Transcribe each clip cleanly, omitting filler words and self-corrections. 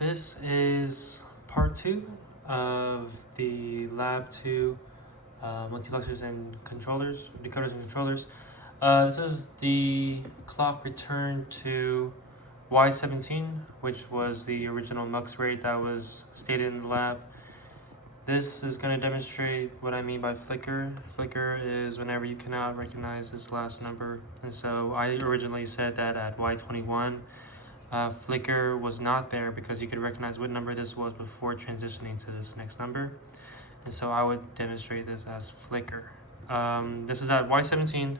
This is part 2 of the Lab 2 multiplexers and controllers, decoders and controllers. This is the clock return to Y17, which was the original mux rate that was stated in the lab. This is going to demonstrate what I mean by flicker. Flicker is whenever you cannot recognize this last number. And so I originally said that at Y21, flicker was not there because you could recognize what number this was before transitioning to this next number. And so I would demonstrate this as flicker. This is at Y17,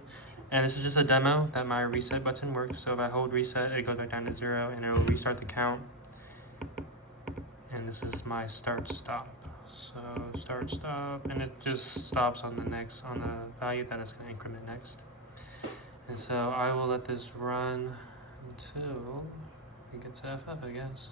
and this is just a demo that my reset button works. So if I hold reset, it goes back down to 0 and it will restart the count. And this is my start stop. So start stop, and it just stops on the value that it's going to increment next. And so I will let this run until we get to FF, I guess.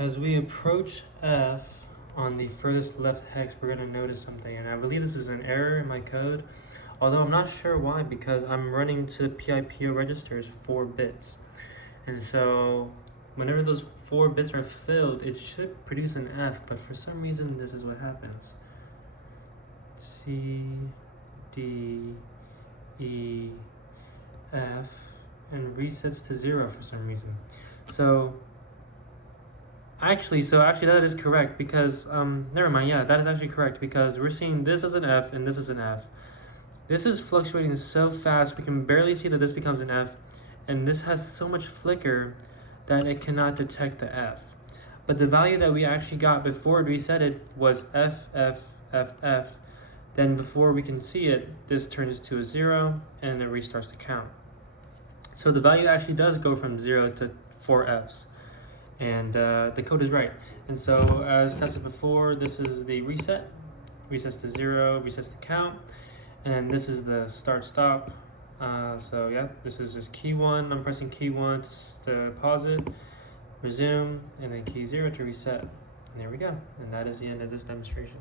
As we approach F on the furthest left hex, we're going to notice something, and I believe this is an error in my code, although I'm not sure why, because I'm running to PIPO registers 4 bits, and so whenever those 4 bits are filled, it should produce an F, but for some reason this is what happens. C, D, E, F, and resets to 0 for some reason. So actually that is correct, because never mind, yeah, that is actually correct, because we're seeing this as an F and this is an F. This is fluctuating so fast we can barely see that this becomes an F, and this has so much flicker that it cannot detect the F. But the value that we actually got before it reset it was F, F, F, F. Then before we can see it, this turns to a 0 and it restarts to count. So the value actually does go from 0 to 4 Fs. And the code is right. And so as tested before, this is the reset. Resets to 0, resets to count. And then this is the start stop. So yeah, this is just key 1. I'm pressing key 1 to pause it, resume, and then key 0 to reset. And there we go. And that is the end of this demonstration.